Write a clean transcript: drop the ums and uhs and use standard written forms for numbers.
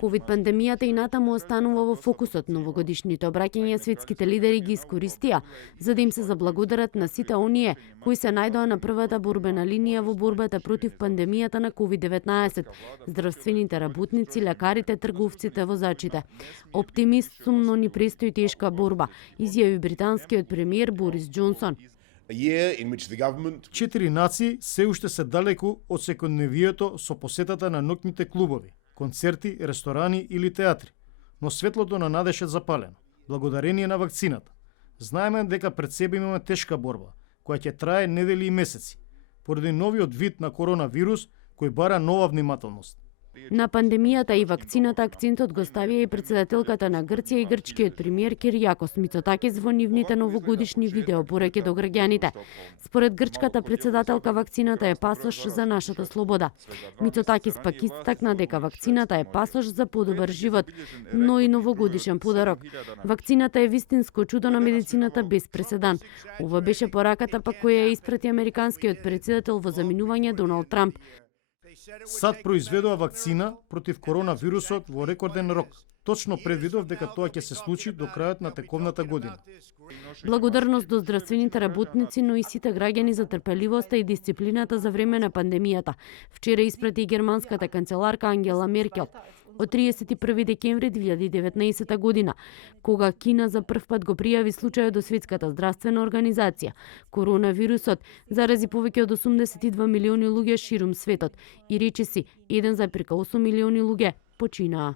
Ковид пандемијата и натаму останува во фокусот. Новогодишните обраќања светските лидери ги искористија за да им се заблагодарат на сите оние кои се најдоа на првата борбена линија во борбата против пандемијата на COVID-19, здравствените работници, лекарите, трговците, возачите. Оптимистумно ни престои тешка борба, изјави британскиот премиер Борис Џонсон. Четири нации се уште се далеку од секојдневието со посетата на ноќните клубови, концерти, ресторани или театри, но светлото на надеж е запалено, благодарение на вакцината. Знаеме дека пред себе имаме тешка борба, која ќе трае недели и месеци, поради новиот вид на коронавирус кој бара нова внимателност. На пандемијата и вакцината акцентот го ставија и председателката на Грција и грчкиот премиер Киријакос Мицотакис во нивните новогодишни видео пораки до граѓаните. Според грчката председателка, вакцината е пасош за нашата слобода. Мицотакис пак истакна дека вакцината е пасош за подобар живот, но и новогодишен подарок. Вакцината е вистинско чудо на медицината без преседан. Ова беше пораката пак која ја испрати американскиот председател во заминување Доналд Трамп. САД произведува вакцина против коронавирусот во рекорден рок. Точно предвидов дека тоа ќе се случи до крајот на тековната година. Благодарност до здравствените работници, но и сите граѓани за трпеливоста и дисциплината за време на пандемијата. Вчера испрати и германската канцеларка Ангела Меркел. Од 31 декември 2019 година, кога Кина за прв пат го пријави случајот до Светската здравствена организација. Коронавирусот зарази повеќе од 82 милиони луѓе ширум светот и речиси 1,8 милиони луѓе починаа.